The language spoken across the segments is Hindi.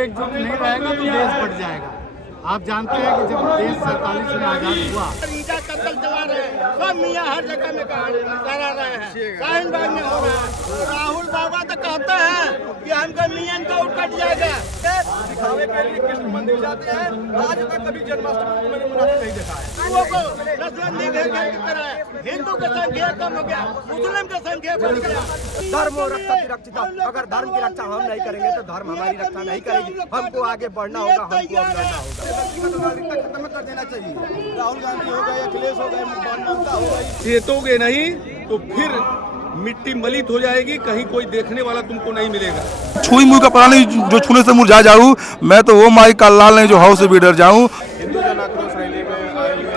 एकजुट नहीं रहेगा तो देश बढ़ जाएगा। आप जानते हैं कि जब देश 47 में आजाद हुआ, कत्ल चला रहे हैं, सब मियाँ हर जगह में करा रहे हैं, शाहीन बाग में हो रहा है। राहुल बाबा तो कहते हैं कि हमको मियाँ को कट जाएगा। दिखावे के लिए कृष्ण मंदिर जाते हैं, आज तक कभी जन्माष्टमी को मैंने मुनाफा नहीं देखा है। हिंदुओं को नसबंदी की तरह हिंदू की संख्या कम हो गया, मुस्लिम की संख्या बढ़ गया। धर्म और रक्षा की रक्षिता, अगर धर्म की रक्षा हम नहीं करेंगे तो धर्म हमारी रक्षा नहीं करेगी। हमको आगे बढ़ना होगा, हमको लड़ना होगा। खत्म कर देना चाहिए। राहुल गांधी हो गए, अखिलेश हो गए, ममता हो गई, चेतोगे नहीं तो फिर मिट्टी मलित हो जाएगी, कहीं कोई देखने वाला तुमको नहीं मिलेगा। छुई मुई का पता नहीं, जो छूने से मुरझा जाऊँ मैं तो वो माई का लाल नहीं जो हाउ से भी डर जाऊँ। हिंदू जन आक्रोश रैली में आए हुए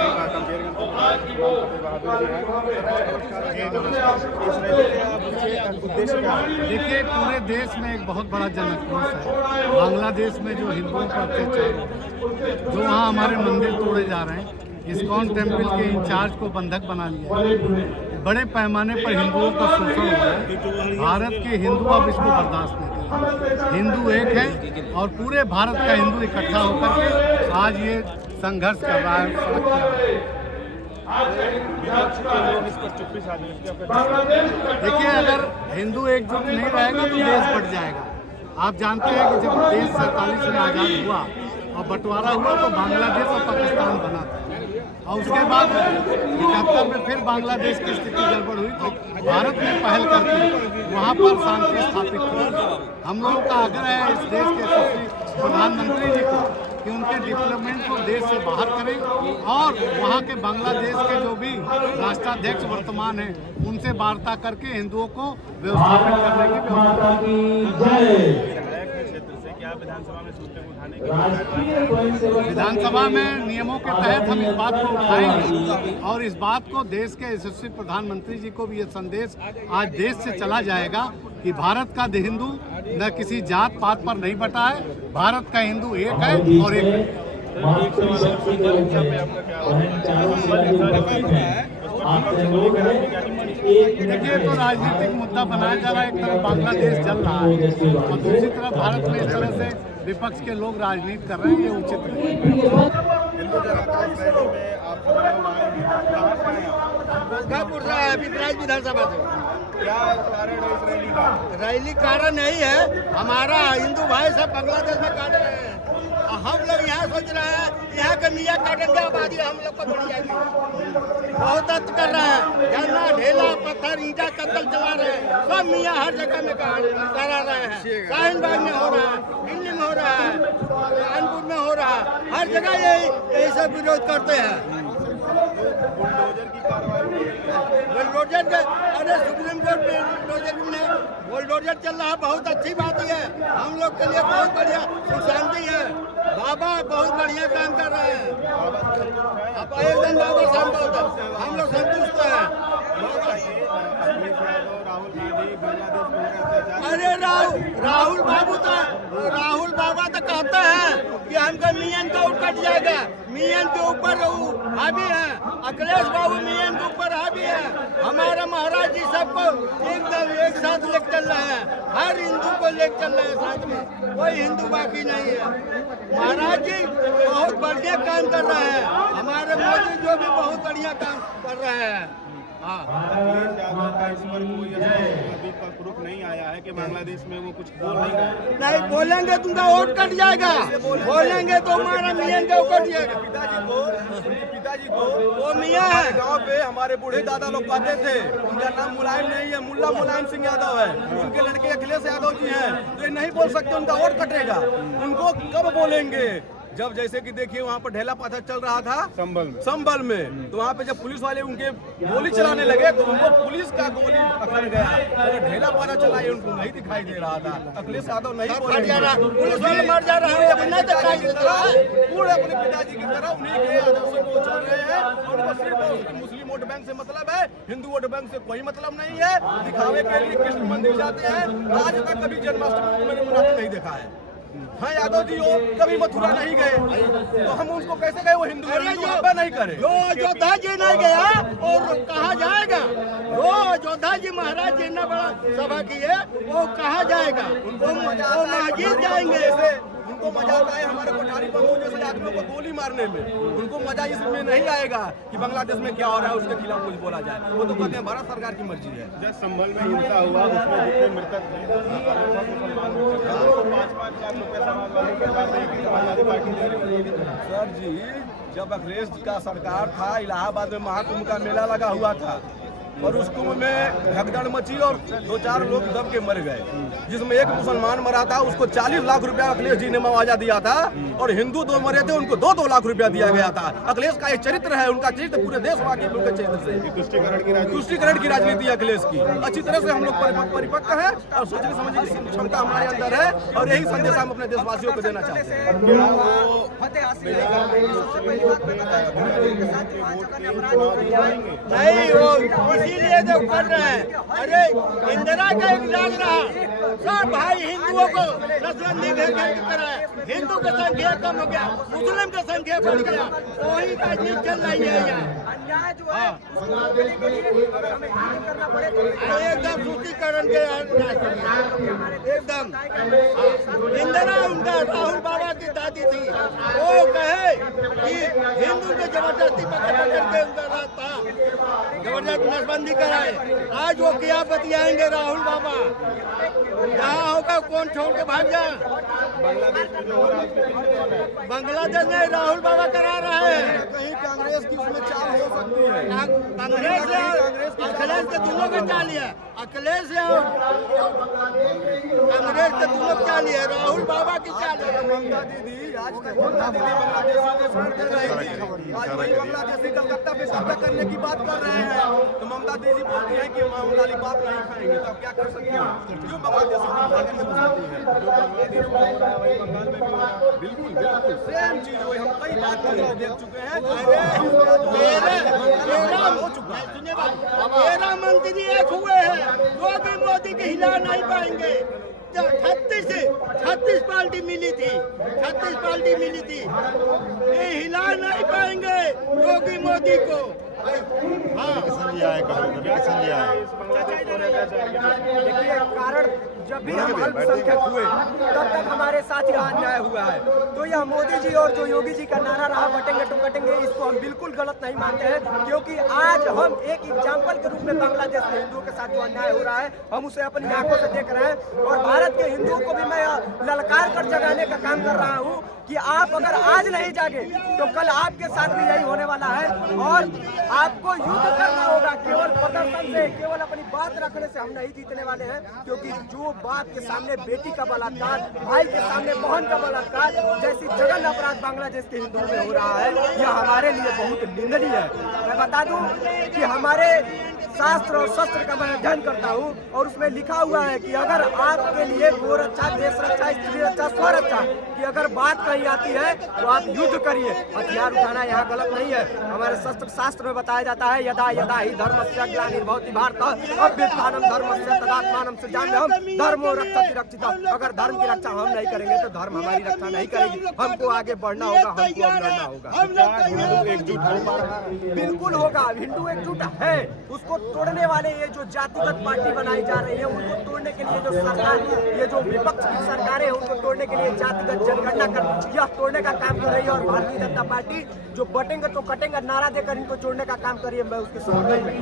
देखिए, पूरे देश में एक बहुत बड़ा जन आक्रोश है। बांग्लादेश में जो हिंदुओं पर अत्याचार हो रहे, जो वहाँ हमारे मंदिर तोड़े जा रहे हैं, इस्कॉन टेम्पल के इंचार्ज को बंधक बना लिया, बड़े पैमाने पर हिंदुओं का शोषण हो रहा है। भारत के हिंदू अब इसको बर्दाश्त नहीं करेंगे। हिंदू एक है और पूरे भारत का हिंदू इकट्ठा होकर के आज ये संघर्ष कर रहा है, सड़क पे। देखिए, अगर हिंदू एकजुट नहीं रहेगा तो देश बढ़ जाएगा। आप जानते हैं कि जब देश 47 में आजाद हुआ और बंटवारा हुआ तो बांग्लादेश और पाकिस्तान बना था, और उसके बाद 71 में फिर बांग्लादेश की स्थिति गड़बड़ हुई तो भारत ने पहल करके वहाँ पर शांति स्थापित की। हम लोगों का आग्रह है इस देश के यशस्वी प्रधानमंत्री जी को कि उनके डिप्लोमेट को देश से बाहर करें और वहाँ के बांग्लादेश के जो भी राष्ट्राध्यक्ष वर्तमान हैं उनसे वार्ता करके हिंदुओं को व्यवस्थापित करने की व्यवस्था। विधानसभा में नियमों के तहत हम इस बात को उठाएंगे और इस बात को देश के यशस्वी प्रधानमंत्री जी को भी ये संदेश आज देश से चला जाएगा कि भारत का हिंदू न किसी जात पात पर नहीं बटा है, भारत का हिंदू एक है और एक है। देखिए, तो राजनीतिक मुद्दा बनाया जा रहा है। एक तरफ बांग्लादेश जल रहा है और दूसरी तरफ भारत में इस तरह से विपक्ष के लोग राजनीति कर रहे हैं, ये उचित नहीं। हिंदू जन आक्रोश रैली में आप सब लोग आए हैं, विधानसभा से क्या कारण है इस रैली का? रैली कारण नहीं है, हमारा हिंदू भाई सब बांग्लादेश में काट रहे हैं। हम लोग यहाँ सोच रहे हैं यहाँ के मियाँ काटेंगे, आबादी हम लोग को बढ़ जाएगी। बहुत हद कर रहे हैं, झरना ढेला पत्थर ईंटा कत्ल चला रहे हैं, सब मियाँ हर जगह में करा रहे हैं। शाहीन बाग में हो रहा है, दिल्ली में हो रहा है, कानपुर में हो रहा है, हर जगह यही सब विरोध करते हैं। बुलडोजर की कार्रवाई, बुलडोजर के अरे सुप्रीम कोर्ट में बुलडोजर चल रहा है, बहुत अच्छी बात है। हम लोग के लिए बहुत बढ़िया सुख शांति है। बाबा बहुत बढ़िया काम कर रहे हैं। अब एकदम बाबा संतुष्ट, हम लोग संतुष्ट हैं। अरे राहुल बाबा तो कहते हैं कि हमको मियाँ को कट जाएगा, मियाँ के ऊपर हावी है, अखिलेश बाबू मियाँ के ऊपर हावी है। हमारे महाराज जी सबको एकदम एक साथ लेकर चल रहे हैं, हर हिंदू को लेकर चल रहे हैं साथ में, कोई हिंदू बाकी नहीं है। महाराज जी बहुत बढ़िया काम कर रहे हैं, हमारे मोदी जो भी बहुत बढ़िया काम कर रहे हैं। अखिलेश यादव का इस पर कोई अभी तक प्रूफ नहीं आया है कि बांग्लादेश में वो कुछ बोल नहीं रहे। नहीं बोलेंगे तुमका वोट कट जाएगा, बोलेंगे तो हमारा मियाँ का कट जाएगा। पिताजी को वो मियाँ है। गांव पे हमारे बूढ़े दादा लोग कहते थे उनका नाम मुलायम नहीं है, मुल्ला मुलायम सिंह यादव है, उनके लड़के अखिलेश यादव जी हैं, तो ये नहीं बोल सकते उनका वोट कटेगा। उनको कब बोलेंगे? जब जैसे कि देखिए वहाँ पर ढेला पाथर चल रहा था संभल में, तो वहाँ पे जब पुलिस वाले उनके गोली चलाने लगे तो उनको पुलिस का गोली पकड़ गया, तो ढेला पाथर चलाए उनको नहीं दिखाई दे रहा था। अखिलेश यादव नहीं पुलिस वाले मर जा रहे हैं, पूरे अपने पिताजी की तरह उन्हीं के आदर्शों को चल रहे हैं। उनको सिर्फ मुस्लिम वोट बैंक से मतलब है, हिंदू वोट बैंक से कोई मतलब नहीं है। दिखावे के लिए कृष्ण मंदिर जाते हैं, आज तक कभी जन्माष्टमी को मैंने मुनाफा नहीं देखा है। हाँ, यादव जी वो कभी मथुरा नहीं गए तो हम उनको कैसे गए? वो हिंदू नहीं करे। जो अयोध्या जी नहीं गया और कहाँ जाएगा? जो अयोध्या जी महाराज जी ने बड़ा सभा की है वो कहाँ जाएगा? वो मस्जिद जाएंगे। मजा आता है हमारे कोठारी बंधु जैसे आदमियों को गोली मारने में, उनको मजा इसमें नहीं आएगा कि बांग्लादेश में क्या हो रहा है उसके खिलाफ कुछ बोला जाए। वो तो कहते हैं भारत सरकार की मर्जी है। जब संभल में हिंसा हुआ उसमें जितने मृतक थे 5,000 रुपये समाजवादी सरकार देगी, समाजवादी पार्टी दे रही है। सर जी, जब अखिलेश का सरकार था, इलाहाबाद में महाकुंभ का मेला लगा हुआ था और उस कुंभ में भगदड़ मची और 2-4 लोग दब के मर गए, जिसमें एक मुसलमान मरा था, उसको 40 लाख रुपया अखिलेश जी ने मुआवजा दिया था, और हिंदू 2 मरे थे, उनको 2-2 लाख रुपया दिया गया था। अखिलेश का एक चरित्र है, उनका चरित्र पूरे देश वाकिफ उनके चरित्र से तुष्टिकरण की राजनीति है अखिलेश की। अच्छी तरह से हम लोग परिपक्व है और सोचने समझने की क्षमता हमारे अंदर है, और यही संदेश हम अपने देशवासियों को देना चाहते हैं। नहीं, वो इसीलिए तो कर रहे हैं। अरे इंदिरा का एक इलाज रहा, सब भाई हिंदुओं को नसबंदी भेद कराया, हिंदू की संख्या कम हो गया, मुस्लिम की संख्या बढ़ गया, वही राजनीति चल रही है यहाँ। अन्याय जो है उसको रोकने के लिए अगर हमें आगे करना पड़े तो एकदम सूत्रीकरण के एकदम इंदिरा उनका राहुल बाबा की दादी थी, वो कहे कि हिंदू को जबरदस्ती पकड़ के उनका रास्ता जबरदस्त नसबंदी कराए। आज वो क्या बतियाएंगे राहुल बाबा, जहाँ होगा कौन छोड़ के भाग जाए। बांग्लादेश में राहुल बाबा करा रहे हैं, कहीं कांग्रेस की उसमें चाल हो सकती है। कांग्रेस से अखिलेश के दोनों का चाल है, अखिलेश से कांग्रेस के दोनों की चाल है, राहुल बाबा की चाल है। ममता दीदी आज तक ममता दीदी बांग्लादेशियों को शरण दे रही थी, आज वही बांग्लादेशी कलकत्ता पे कब्जा करने की बात कर रहे हैं, तो ममता दीदी बोलती है कि हम वाली बात नहीं खाएंगे, तो आप क्या कर सकते हैं? क्यों बांग्लादेश को भागने में घुसती है? बिल्कुल बिल्कुल सेम चीज वही, हम कई बार देख चुके हैं। तेरह मंत्री एक हुए हैं, जो भी मोदी के हिला नहीं पाएंगे। 36 पार्टी मिली थी, 36 पार्टी मिली थी, ये हिला नहीं पाएंगे योगी मोदी को। देखिए, कारण जब भी हम अल्पसंख्यक हुए तब तक हमारे साथ यहाँ अन्याय हुआ है, तो यह मोदी जी और जो योगी जी का नारा रहा बटेंगे तो कटेंगे, इसको हम बिल्कुल गलत नहीं मानते हैं, क्योंकि आज हम एक एग्जाम्पल के रूप में बांग्लादेश के हिंदुओं के साथ जो अन्याय हो रहा है हम उसे अपनी आंखों से देख रहे हैं, और भारत के हिंदुओं को भी मैं ललकार कर जगाने का काम कर रहा हूँ कि आप अगर आज नहीं जागे तो कल आपके साथ भी यही होने वाला है, और आपको युद्ध करना होगा। केवल प्रदर्शन से, केवल अपनी बात रखने से हम नहीं जीतने वाले हैं, क्योंकि जो बाप के सामने बेटी का बलात्कार, भाई के सामने बहन का बलात्कार जैसी जघन्य अपराध बांग्लादेश के हिंदुओं में हो रहा है, यह हमारे लिए बहुत निंदनीय है। मैं बता दूं कि हमारे शास्त्र और शस्त्र का मैं अध्ययन करता हूँ, और उसमें लिखा हुआ है कि अगर आपके लिए गो रक्षा, देश रक्षा, स्त्री रक्षा, स्वरक्षा की अगर बात कही आती है तो आप युद्ध करिए। हथियार उठाना यहाँ गलत नहीं है। हमारे शस्त्र शास्त्र में बताया जाता है यदा यदा ही धर्मस्य ग्लानिर्भवति भारत अभ्युत्थानं धर्मस्य तदात्मानं सृजाम्यहम् धर्मो रक्षति रक्षिता। अगर धर्म की रक्षा हम नहीं करेंगे तो धर्म हमारी रक्षा नहीं करेगी। हमको आगे बढ़ना होगा, हमको लड़ना होगा। बिल्कुल होगा, हिंदू एकजुट है। उसको तोड़ने वाले ये जो जातिगत पार्टी बनाई जा रही है, उनको तोड़ने के लिए जो सरकार, ये जो विपक्ष की सरकारें हैं, उनको तोड़ने के लिए जातिगत जनगणना कर यह तोड़ने का काम कर रही है, और भारतीय जनता पार्टी जो बटेंगे तो कटेंगे नारा देकर इनको जोड़ने का काम कर रही है। मैं उसके समर्थन में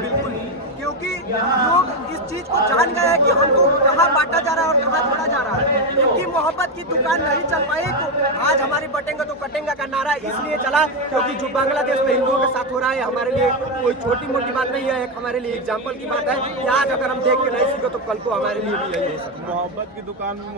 बिल्कुल, क्योंकि लोग इस चीज को जान गए हैं कि हमको कहाँ बांटा जा रहा है और कहाँ तोड़ा जा रहा है। इनकी मोहब्बत की दुकान नहीं चल पाई, तो आज हमारी बटेंगे तो कटेंगे का नारा इसलिए चला क्योंकि जो बांग्लादेश में हिंदुओं के साथ हो रहा है हमारे लिए कोई छोटी मोटी बात नहीं है, एक हमारे लिए एग्जाम्पल की बात है कि आज अगर हम देख के नहीं सीखे तो कल को हमारे लिए भी यही हो सकता है। मोहब्बत की दुकान में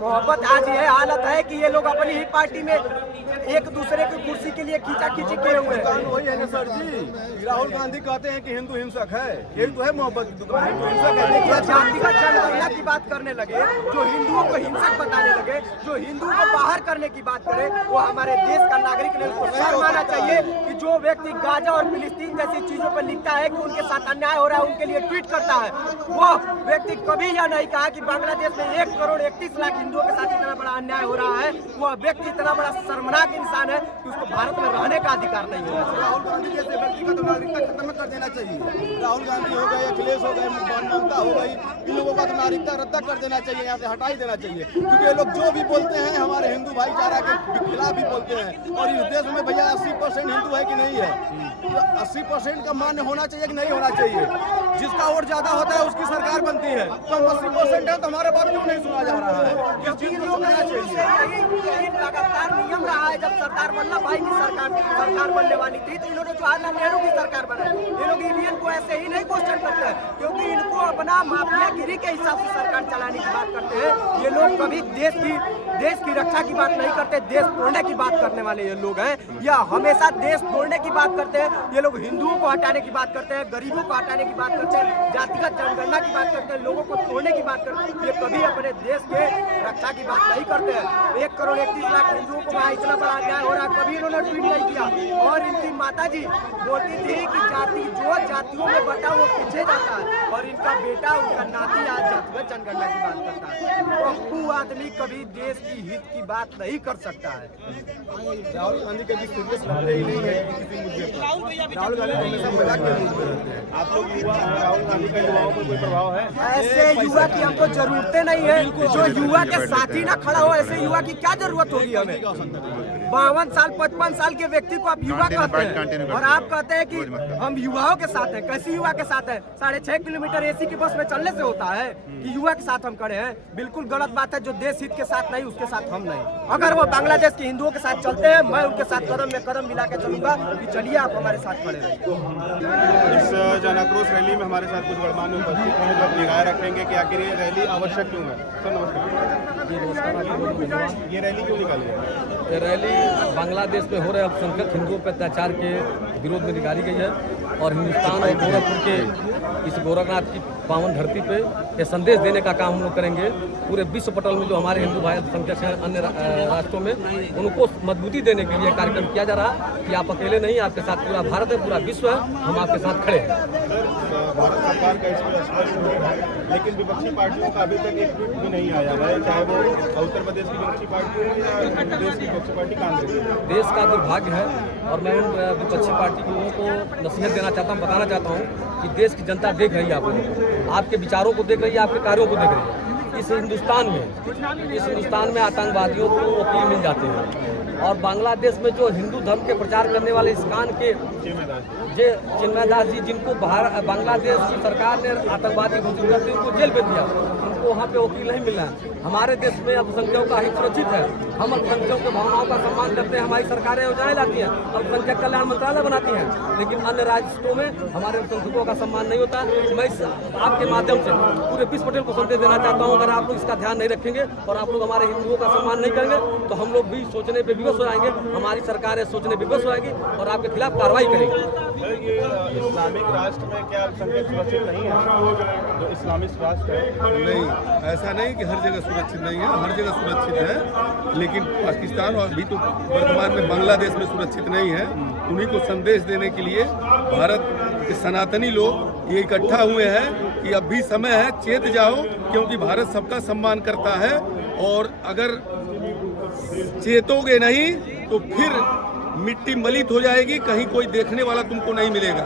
मोहब्बत आज ये हालत है कि ये लोग अपनी ही पार्टी में एक दूसरे की कुर्सी के लिए खींचा खींची किए हुए हैं। वही है ना सर जी, राहुल गांधी कहते हैं कि हिंदू हिंसक है, यही तो है मोहब्बत की दुकान। हिंदू हिंसक है, देखिए जातिगत जनगणना की बात करने लगे, जो हिंदुओं को हिंसक बताने लगे, जो हिंदुओं को बाहर करने की बात करे, वो हमारे देश का नागरिक नहीं। उसको शर्म आना चाहिए कि जो व्यक्ति गाजा और फिलिस्तीन जैसी चीजों पर लिखता है कि उनके साथ अन्याय हो रहा है, उनके लिए ट्वीट करता है, वो व्यक्ति कभी यह नहीं कहा कि बांग्लादेश में 1 करोड़ 31 लाख हिंदुओं के साथ इतना बड़ा अन्याय हो रहा है। वह व्यक्ति इतना बड़ा शर्मनाक इंसान है कि उसको भारत में रहने का अधिकार नहीं है। राहुल गांधी जैसे व्यक्ति का तो नागरिकता खत्म कर देना चाहिए। राहुल गांधी हो गए, अखिलेश हो गए, ममता हो गई, इन लोगों का तो नागरिकता रद्द कर देना चाहिए, यहाँ से हटा ही देना चाहिए, क्योंकि ये लोग जो भी बोलते हैं हमारे हिंदू भाईचारा के खिलाफ भी बोलते हैं। और इस देश में भैया 80% हिंदू है कि नहीं है? तो 80% का मान्य होना चाहिए कि नहीं होना चाहिए? जिसका वोट ज्यादा होता है उसकी सरकार बनती है, तो हम 80% है तो हमारे बात क्यों नहीं सुना जा रहा है? इस चीज को समझना चाहिए। यही लगातार नियम रहा है। जब सरदार वल्लभ भाई की सरकार बनने वाली थी तो इन्होंने जवाहरलाल नेहरू की सरकार बनाई। ये लोग इंडियन को ऐसे ही नहीं क्वेश्चन करते हैं, क्योंकि इनको अपना माफियागिरी के हिसाब से सरकार चलाने की बात करते हैं। ये लोग कभी देश की रक्षा की बात नहीं करते, देश तोड़ने की बात करने वाले ये लोग हैं। या हमेशा देश तोड़ने की बात करते हैं। ये लोग हिंदुओं को हटाने की बात करते हैं, गरीबों को हटाने की बात करते हैं, जातिगत जनगणना की बात करते हैं, लोगों को तोड़ने की बात करते हैं। ये कभी अपने देश के रक्षा की बात नहीं करते हैं। 1 करोड़ 31 लाख हिंदुओं को वहाँ इतना बड़ा अन्याय हो रहा, कभी इन्होंने ट्वीट नहीं किया। और इनकी माता जी बोलती थी कि जो जातियों में बटा वो पीछे जाता है, और इनका बेटा उनका नाती आज जातिगत जनगणना की बात करता है। पप्पू आदमी कभी देश की हित की बात नहीं कर सकता है। राहुल गांधी कभी सीरियस लगते ही नहीं है किसी मुद्दे पर। राहुल गांधी हमेशा मजाक के मूड में रहते हैं। आप लोग युवा, राहुल गांधी का युवाओं पर कोई प्रभाव है? ऐसे युवा की हमको जरूरतें नहीं है। जो युवा के साथी ना खड़ा हो, ऐसे युवा की क्या जरूरत होगी हमें? 52 साल 55 साल के व्यक्ति को आप युवा कहते हैं, और आप कहते हैं कि हम युवाओं के साथ हैं। कैसी युवा के साथ है? 6.5 किलोमीटर एसी की बस में चलने से होता है कि युवा के साथ हम खड़े हैं? बिल्कुल गलत बात है। जो देश हित के साथ नहीं, उसके साथ हम नहीं। अगर वो बांग्लादेश के हिंदुओं के साथ चलते हैं, मैं उनके साथ कदम में कदम मिला के चलूंगा कि चलिए आप हमारे साथ खड़े रहिए। इस जन आक्रोश रैली में हमारे साथ कुछ गणमान्य उपस्थित हैं जो अपनी राय रखेंगे कि आखिर ये रैली आवश्यक क्यों है। सर नमस्कार। जी नमस्कार। ये रैली क्यों निकाली है? ये रैली बांग्लादेश में हो रहे अल्पसंख्यक हिंदुओं पर अत्याचार के विरोध में निकाली गई है, और हिंदुस्तान और गोरखपुर के इस गोरखनाथ की पावन धरती पे ये संदेश देने का काम हम लोग करेंगे। पूरे विश्व पटल में जो हमारे हिंदू भाई अल्पसंख्यक हैं अन्य राष्ट्रों में, उनको मजबूती देने के लिए कार्यक्रम किया जा रहा है कि आप अकेले नहीं, आपके साथ पूरा भारत है, पूरा विश्व है, हम आपके साथ खड़े हैं। भारत सरकार का इसमें स्पष्ट विरोध है, लेकिन विपक्षी पार्टियों का अभी तक एक ट्वीट भी नहीं आया है, चाहे वो उत्तर प्रदेश की विपक्षी पार्टी हो या देश की विपक्षी पार्टी कांग्रेस। देश का दुर्भाग्य है, और मैं उन विपक्षी पार्टी के लोगों को नसीहत देना चाहता हूँ, बताना चाहता हूँ कि देश की जनता देख रही है आप लोगों को, आपके विचारों को देख रही है, आपके कार्यों को देख रही है। इस हिंदुस्तान में आतंकवादियों को वकील मिल जाते हैं, और बांग्लादेश में जो हिंदू धर्म के प्रचार करने वाले इस्कान के चिन्मय दास जी, जिनको बांग्लादेश की सरकार ने आतंकवादी घोषित करते उनको जेल भेज दिया, उनको वहाँ पे वकील नहीं मिल रहा है। हमारे देश में अल्पसंख्यकों का हित सुरक्षित है, हम अल्पसंख्यकों के भावनाओं का सम्मान करते हैं, हमारी सरकारें योजनाएं लाती हैं, अल्पसंख्यक कल्याण मंत्रालय बनाती हैं, लेकिन अन्य राज्यों में हमारे अल्पसंख्यकों का सम्मान नहीं होता। मैं इस आपके माध्यम से पूरे विश्व पटेल को संदेश देना चाहता हूँ, अगर आप लोग इसका ध्यान नहीं रखेंगे और आप लोग हमारे हिंदुओं का सम्मान नहीं करेंगे तो हम लोग भी सोचने पर विवश हो जाएंगे, हमारी सरकारें सोचने पर विवश हो जाएगी और आपके खिलाफ कार्रवाई करेंगी। ये इस्लामिक राष्ट्र में क्या अल्पसंख्यक सुरक्षित नहीं है? जो इस्लामिक राष्ट्र है, नहीं, ऐसा नहीं कि हर जगह सुरक्षित नहीं है, हर जगह सुरक्षित है, लेकिन पाकिस्तान और अभी तो वर्तमान में बांग्लादेश में सुरक्षित नहीं है। उन्हीं को संदेश देने के लिए भारत के सनातनी लोग ये इकट्ठा हुए हैं कि अब भी समय है, चेत जाओ, क्योंकि भारत सबका सम्मान करता है, और अगर चेतोगे नहीं तो फिर मिट्टी मलित हो जाएगी, कहीं कोई देखने वाला तुमको नहीं मिलेगा।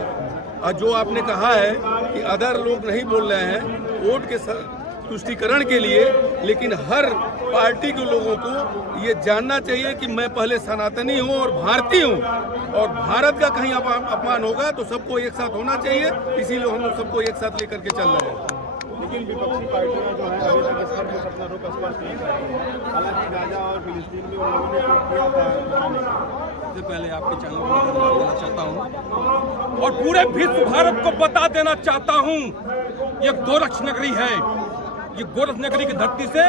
और जो आपने कहा है कि अदर लोग नहीं बोल रहे हैं वोट के तुष्टीकरण के लिए, लेकिन हर पार्टी के लोगों को ये जानना चाहिए कि मैं पहले सनातनी हूँ और भारतीय हूँ, और भारत का कहीं अपमान होगा तो सबको एक साथ होना चाहिए, इसीलिए हम लोग सबको एक साथ लेकर के चल रहे हैं। लेकिन विपक्षी पार्टियां जो है अभी तक इस पर कुछ अपना रुख स्पष्ट नहीं कर रही है। हालांकि गाजा और फिलिस्तीन में उन लोगों ने किया था। सबसे पहले आपके चैनल को धन्यवाद देना चाहता हूं, और पूरे विश्व भारत को बता देना चाहता हूं, ये गोरक्ष नगरी है, ये गोरक्ष नगरी की धरती से,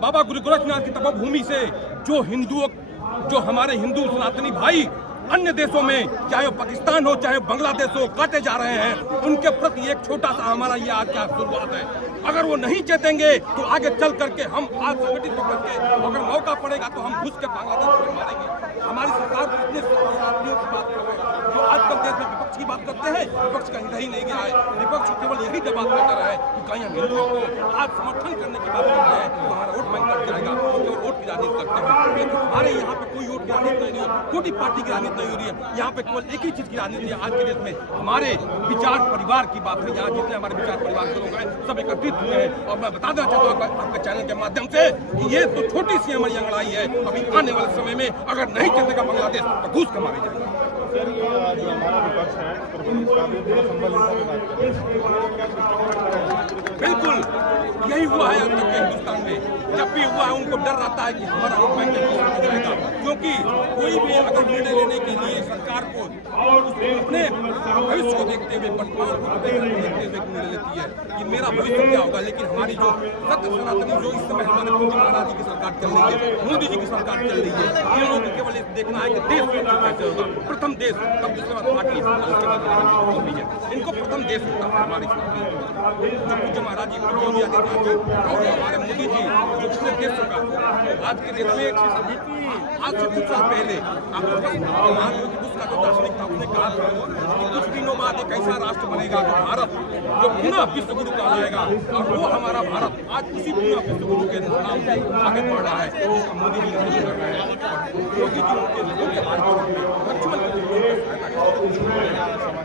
बाबा गुरु गोरक्षनाथ की तपोभूमि से जो हमारे हिंदू सनातनी भाई अन्य देशों में, चाहे वो पाकिस्तान हो चाहे बांग्लादेश हो, काटे जा रहे हैं, उनके प्रति एक छोटा सा हमारा ये आज का शुरुआत है। अगर वो नहीं चेतेंगे तो आगे चल करके हम आज संगठित होकर के अगर मौका पड़ेगा तो हम घुस के बांग्लादेश को मारेंगे। हमारी सरकार इतने साथियों की बात कर रहे हैं जो आजकल देश में विपक्ष की बात करते हैं, विपक्ष कहीं रह ही नहीं गया है। विपक्ष केवल यही दबाव करता रहा है कि कहीं हम हिंदुओं को आज समर्थन करने की बात करते हैं तो हमारा वोट बैंक कट जाएगा, वो केवल वोट की राजनीति करते हैं। लेकिन हमारे यहाँ पे कोई वोट की राजनीति नहीं हो, कोई पार्टी की राजनीति नहीं हो रही है। यहाँ पे केवल एक ही चीज की राजनीति है आज के देश में, हमारे विचार परिवार की बात है। यहाँ जितने हमारे विचार परिवार के लोग हैं सब एकत्रित हुए हैं। और मैं बता देना चाहता हूँ आपके चैनल के माध्यम से कि ये तो छोटी सी हमारी लड़ाई है। अभी आने वाले समय में अगर नहीं जीतेगा बांग्लादेश तो घूस के मारे जाएंगे। सर, ये जो हमारा विपक्ष है उत्तर प्रदेश का भी पूरा संबल हिस्सा में बात करें, बिल्कुल यही हुआ है अब तक के हिंदुस्तान में। जब भी हुआ है उनको डर रहता है कि हमारा वोट बैंक हो जाएगा, क्योंकि कोई भी अगर निर्णय लेने के लिए सरकार को अपने भविष्य को देखते हुए वर्तमान को देखते हुए निर्णय लेती है कि मेरा भविष्य क्या होगा। लेकिन हमारी जो सत्य सनातनी जो इस समय हमारे पूज्य महाराज जी की सरकार चल रही है, मोदी जी की सरकार चल रही है, इन लोगों को केवल देखना है कि देश कैसे होगा। प्रथम देश, तब दूसरे बात पार्टी, उसके बाद है। इनको प्रथम देश होता है हमारी जो पूज्य महाराज जी योगी आदित्यनाथ जी और हमारे मोदी जी जो पूरे देशों का आज के दिन में आज से कुछ साल पहले आपको महात्मा बुद्ध का जो दार्शनिक था उसने कहा था कि कुछ दिनों बाद एक ऐसा राष्ट्र बनेगा जो भारत जो पुनः विश्व गुरु कहलाएगा। और वो हमारा भारत आज उसी पुनः विश्व गुरु के नाम से आगे बढ़ रहा है, जिसका मोदी जी कर रहे हैं। मोदी जी उनके लोगों के हाथ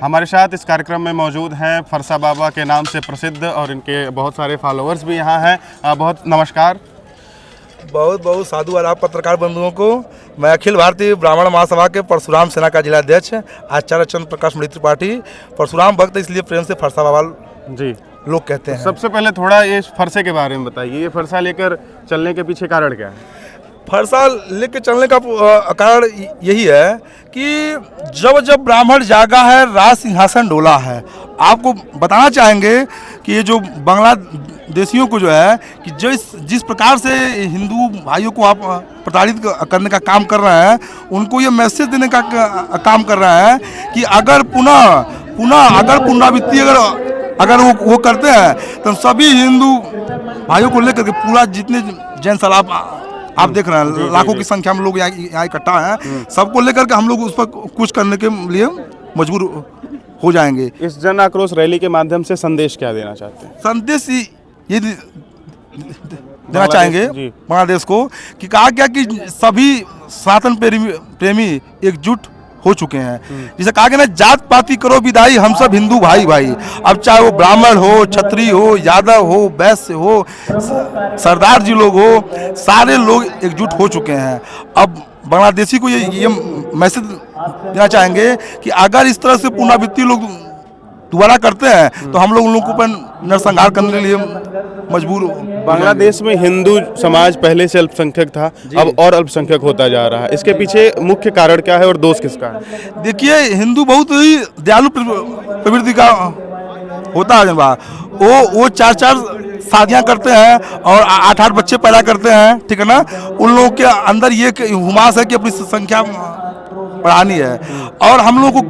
हमारे साथ इस कार्यक्रम में मौजूद हैं फरसा बाबा के नाम से प्रसिद्ध और इनके बहुत सारे फॉलोअर्स भी यहाँ हैं। बहुत नमस्कार। बहुत बहुत साधु आदाब पत्रकार बंधुओं को। मैं अखिल भारतीय ब्राह्मण महासभा के परशुराम सेना का जिलाध्यक्ष आचार्य चंद्र प्रकाश मणि त्रिपाठी। परशुराम भक्त इसलिए प्रेम से फरसा बाबा जी लोग कहते हैं। सबसे पहले थोड़ा ये फरसे के बारे में बताइए, ये फरसा लेकर चलने के पीछे कारण क्या है? फरसा लेके चलने का कारण यही है कि जब जब ब्राह्मण जागा है राज सिंहासन डोला है। आपको बताना चाहेंगे कि ये जो बांग्लादेशियों को जो है कि जिस प्रकार से हिंदू भाइयों को आप प्रताड़ित करने का काम कर रहे हैं, उनको ये मैसेज देने का काम कर रहे हैं कि अगर अगर पुनरावृत्ति अगर वो करते हैं तो सभी हिंदू भाइयों को लेकर के पूरा जितने जैन सलाब आप देख रहे हैं लाखों की संख्या में लोग यहाँ इकट्ठा हैं, सबको लेकर के हम लोग उस पर कुछ करने के लिए मजबूर हो जाएंगे। इस जन आक्रोश रैली के माध्यम से संदेश क्या देना चाहते हैं? संदेश ये देना चाहेंगे बांग्लादेश को कि कहा गया कि सभी सनातन प्रेमी एकजुट हो चुके हैं। जिसे कहा गया ना, जात पाति करो विदाई, हम सब हिंदू भाई भाई। अब चाहे वो ब्राह्मण हो, क्षत्रिय हो, यादव हो, वैश्य हो, सरदार जी लोग हो, सारे लोग एकजुट हो चुके हैं। अब बांग्लादेशी को ये मैसेज देना चाहेंगे कि अगर इस तरह से पुनरावृत्ति लोग दोबारा करते हैं तो हम लोग उन लोगों को नरसंहार करने के लिए मजबूर। बांग्लादेश में हिंदू समाज पहले से अल्पसंख्यक था, अब और अल्पसंख्यक होता जा रहा है। इसके पीछे मुख्य कारण क्या है और दोष किसका है? देखिए, हिंदू बहुत ही दयालु प्रवृत्ति का होता है जनवा। वो 4-4 शादियां करते हैं और 8-8 बच्चे पैदा करते हैं, ठीक है ना। उन लोगों के अंदर ये हुमास है कि अपनी संख्या बढ़ानी है। और हम लोगों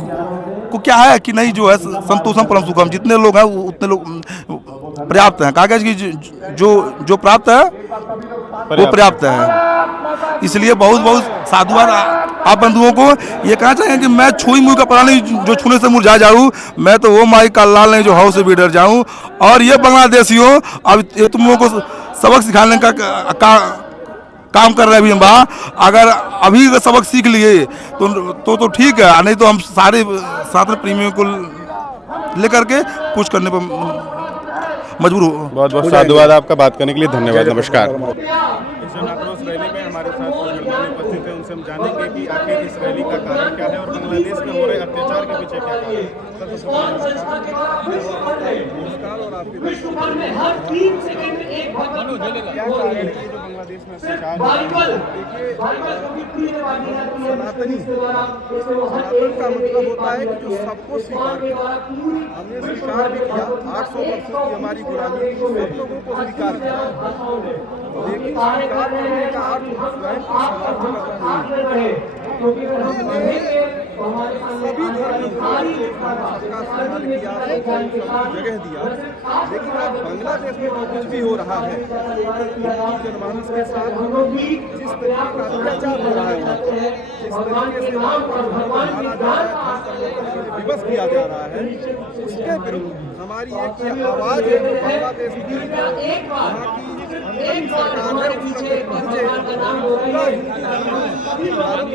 को क्या है कि नहीं, जो है संतोषम परम सुखम, जितने लोग हैं उतने लोग पर्याप्त हैं। कागज की जो प्राप्त है वो पर्याप्त है। इसलिए बहुत बहुत साधुवाद आप बंधुओं को ये कहना चाहेंगे कि मैं छुई मुई का पता नहीं, जो छूने से मुरझा जाऊँ, मैं तो वो माई का लाल नहीं जो हाउ से भी डर जाऊँ। और ये बांग्लादेशियों अब ये तुम लोगों को सबक सिखाने का काम कर रहे हैं। अगर अभी सबक सीख लिए तो ठीक है, नहीं तो हम सारे सनातन प्रेमियों को लेकर के कुछ करने पर मजबूर हो। बहुत बहुत साधुवाद आपका, बात करने के लिए धन्यवाद। नमस्कार। इस जन आक्रोश रैली में हमारे साथ उपस्थित हैं, उनसे हम जानेंगे कि आखिर इस रैली का कारण क्या है और बांग्लादेश में हो रहे अत्याचार के पीछे क्या कारण है। और आपकी बांग्लादेश में अत्याचार सनातनी का मतलब होता है कि जो सबको स्वीकार किया, हमने स्वीकार भी किया। 800 वर्षों की हमारी गुलामी सब लोगों को स्वीकार किया, लेकिन स्वीकार करने का अर्थ स्वयं को समर्थन करना नहीं। हमने सभी धर्म सबका सम्मान किया, सबको जगह दिया, लेकिन आज बांग्लादेश में जो कुछ भी हो रहा है, जनमानस के साथ जिस तरीके का अत्याचार हो रहा है, जिस तरीके से माना जा रहा है, किया जा रहा है, उसके विरुद्ध हमारी एक ये आवाज़ है जो बांग्लादेश की यहाँ की अंतरिम सरकार है उसका पहुँचे, पूरा हिंदू भारत